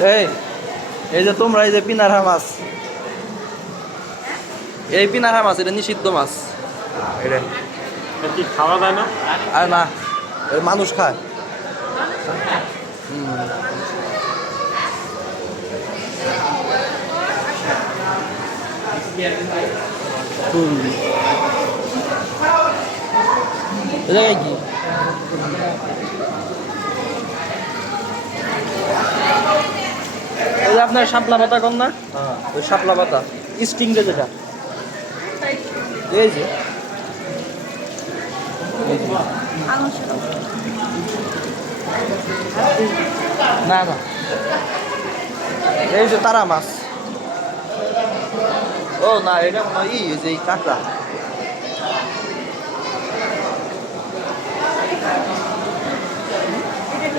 এই এই যে তোমরা এই যে পিনারা মাছ, এই পিনারা মাছ এটা নিষিদ্ধ মাছ। এটা কি খাওয়া যায় না? আর না, এর মানুষ খায়। এ জায়গায় কি ওই যে আপনার শাপলা পাতা কম না? ওই শাপলা পাতা স্টিং রে যেটা, এই যে না না, এই যে তারা মাছ। ও না, এটা মনে হয় এই যে কাঁকড়া।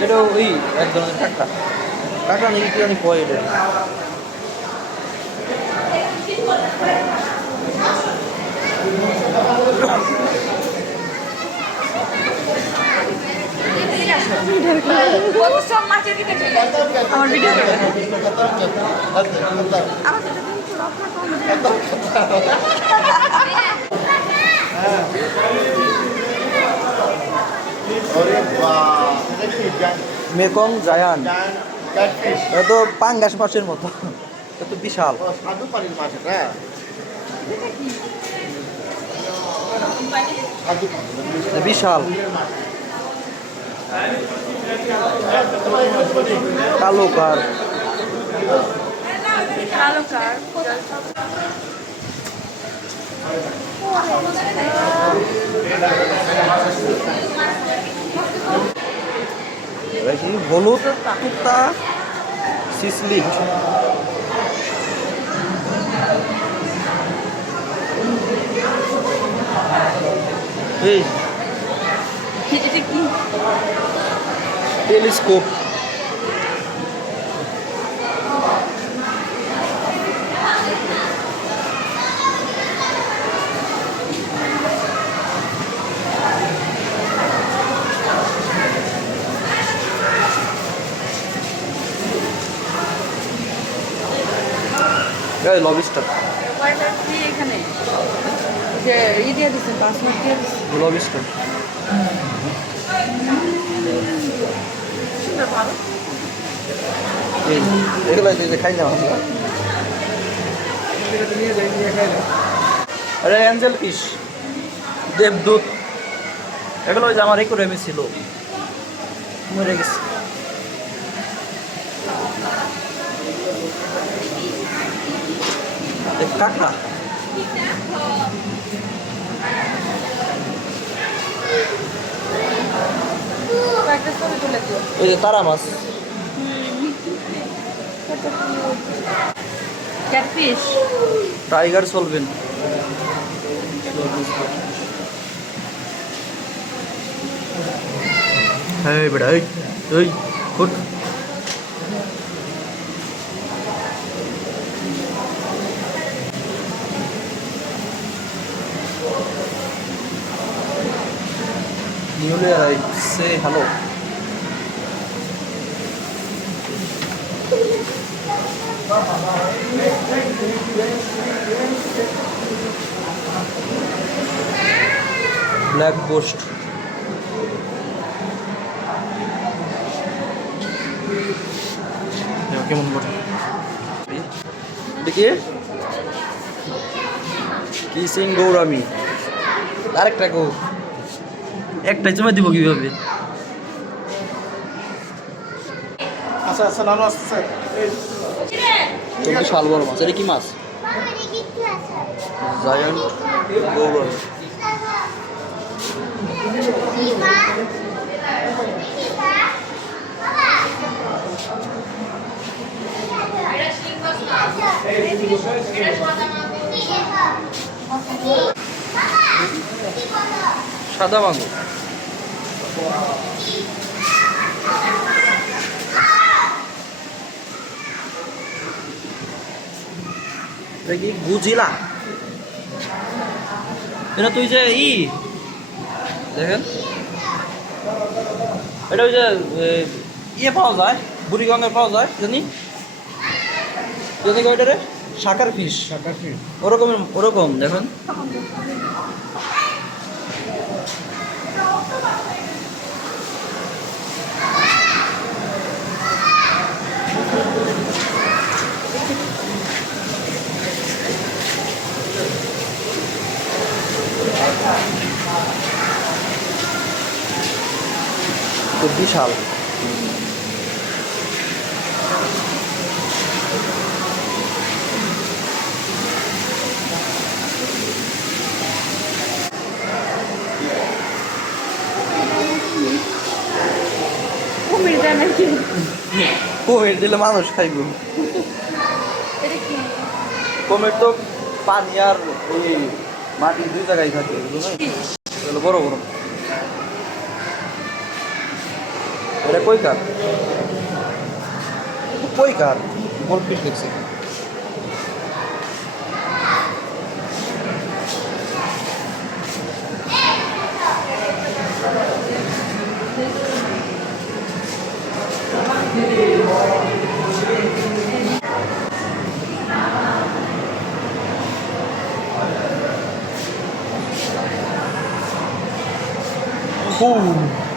এটা ওই এক ধরনের কাঁকড়া, কাঁকড়া নাকি কি জানি কয় এটা। আমার ভিডিও মেকং জায়ান্ট, এটা তো পাঙ্গাস মাছের মতো, এটা তো বিশাল। সাধু পানির মাছ এটা, বিশাল কালো কার। কালো কার কি হলুদ টুকটা সিসলিট। এই এটা কি? টেলিস্কোপ, লবিস্টার, এখানে যে ই দিয়ে দিচ্ছেন, 5 মিনিট দিয়ে দিচ্ছেন। লবিস্টার। ভালো এগুলো যে খাই না আরে অ্যাঞ্জেল ফিশ, দেবদূত, এগুলো ওই যে আমার একুরেমে ছিল, মরে গেছে। কাঁকড়া, একটা ছবি তুলে দিও। ওই যে তারা মাছ, ক্যাটফিশ, টাইগার সলভেন। হ্যাঁ বেটা, এই এই ফুট নিউলে সে হ্যালো। ব্ল্যাক গোস্ট, কেমন করে দেখি কিসিং গৌরামি। আরেকটা গো, একটাই জমা দিব কিভাবে? আচ্ছা আচ্ছা নানু আসছে। তুমি শাল বড় মাছ, এটা কি মাছ? জায়ান্ট গৌরামি। সাদা মাগুর, কি গুজিলা, এটা তুই যে দেখেন, এটা ওই যে ইয়ে পাওয়া যায়, বুড়িগঙ্গে পাওয়া যায় জানি, যদি ওইটারে শাকার ফিশ ওরকম ওরকম দেখুন তো বিশাল কুমির দেয় নাকি? কুমির দিলে মানুষ খাইব এটা কি? কুমির তো পানি আর ওই মাটি দুই জায়গায় থাকে এগুলো না এগুলো বড় বড় এটা কই কার কই কার গোল পিস দেখছি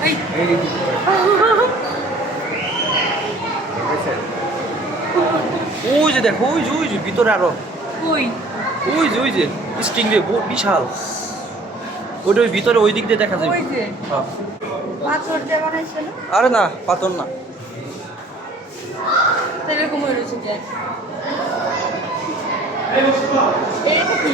এই, ওই যে দেখো ওই যে ভিতরে আরো কই? ওই যে স্টিং রে বিশাল ওইটা ওই ভিতরে ওই দিক দিয়ে দেখা যায় ওই যে হ্যাঁ। পাথর দিয়ে বানাইছিল আরে না পাথর না এরকম হয়ে রয়েছে কি এইটা কি?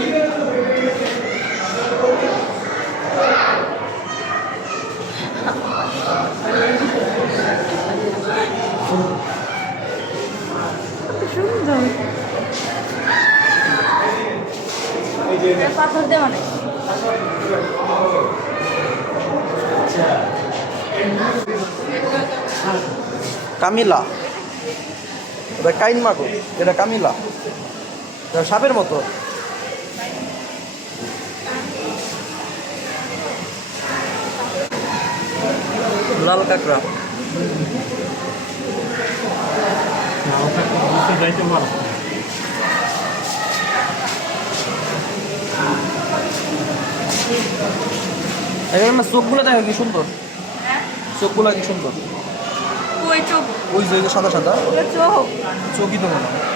কত সুন্দর এটা পাথর দিয়ে বানাইছে কামিলা এটা কাইন মাগুর এটা কামিলা এটা সাপের মতো লাল কাঁকড়া যাইতে পারো এখানে আমার চোখগুলো দেখা কি সুন্দর চোখগুলো কি সুন্দর কই চোখ? ওই যে সাদা সাদা ওগুলো চোখ চোখই তো মনে হয়